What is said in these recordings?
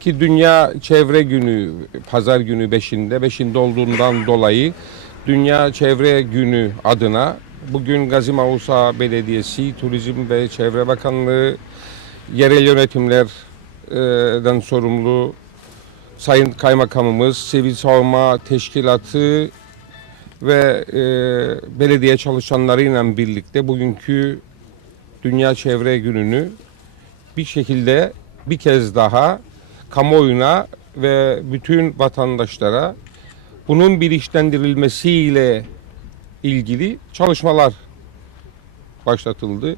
Ki Dünya Çevre Günü pazar günü 5'inde 5'inde olduğundan dolayı Dünya Çevre Günü adına bugün Gazi Mausa Belediyesi, Turizm ve Çevre Bakanlığı, yerel yönetimlerden sorumlu Sayın Kaymakamımız, Sivil Savunma Teşkilatı ve e, belediye çalışanlarıyla birlikte bugünkü Dünya Çevre Günü'nü bir şekilde bir kez daha kamuoyuna ve bütün vatandaşlara bunun bilinçlendirilmesiyle ilgili çalışmalar başlatıldı.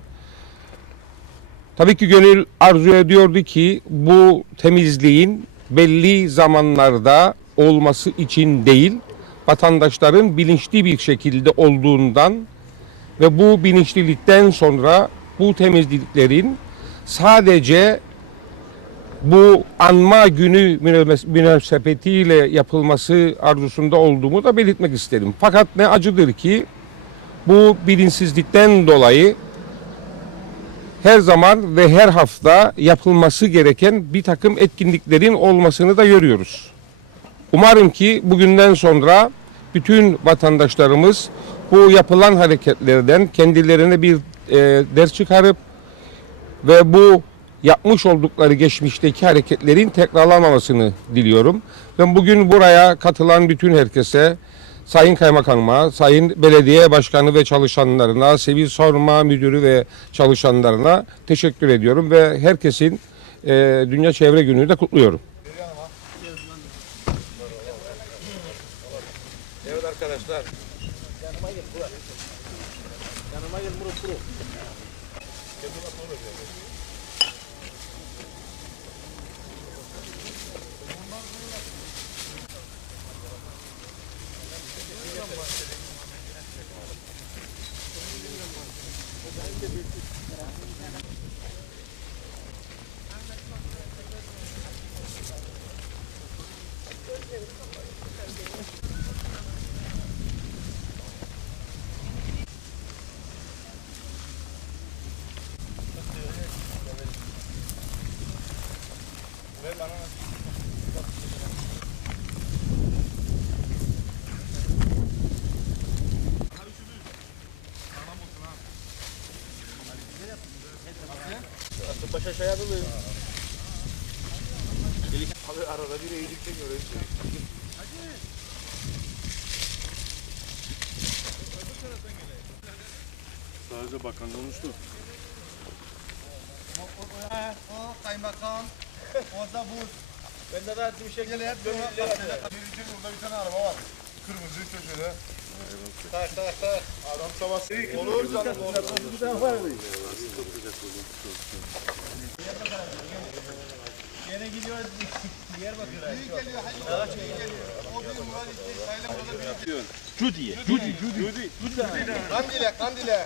Tabii ki gönül arzu ediyordu ki bu temizliğin belli zamanlarda olması için değil, vatandaşların bilinçli bir şekilde olduğundan ve bu bilinçlilikten sonra bu temizliklerin sadece bu anma günü münasebetiyle yapılması arzusunda olduğumu da belirtmek isterim. Fakat ne acıdır ki bu bilinçsizlikten dolayı her zaman ve her hafta yapılması gereken bir takım etkinliklerin olmasını da görüyoruz. Umarım ki bugünden sonra bütün vatandaşlarımız bu yapılan hareketlerden kendilerine bir e, ders çıkarıp ve bu yapmış oldukları geçmişteki hareketlerin tekrarlanmamasını diliyorum. Ben bugün buraya katılan bütün herkese, Sayın Kaymakamıma, Sayın Belediye Başkanı ve çalışanlarına, Sivil Savunma Müdürü ve çalışanlarına teşekkür ediyorum ve herkesin e, Dünya Çevre Günü'nü de kutluyorum. Evet arkadaşlar. プロ。Sadece bakan konuştu. O kaymakam, o zabut. Ben de rahat bir şekilde hep böyle Birinci burada bir tane araba var. Kırmızı köşede. tak tak tak. Adam sabah olur canım olur. Yine gidiyoruz Diyarbakır'a. Büyük geliyor, hayır. Büyük geliyor. O bir Murat İsmail burada bir. Judy, Judy, Judy. Kandile, kandile.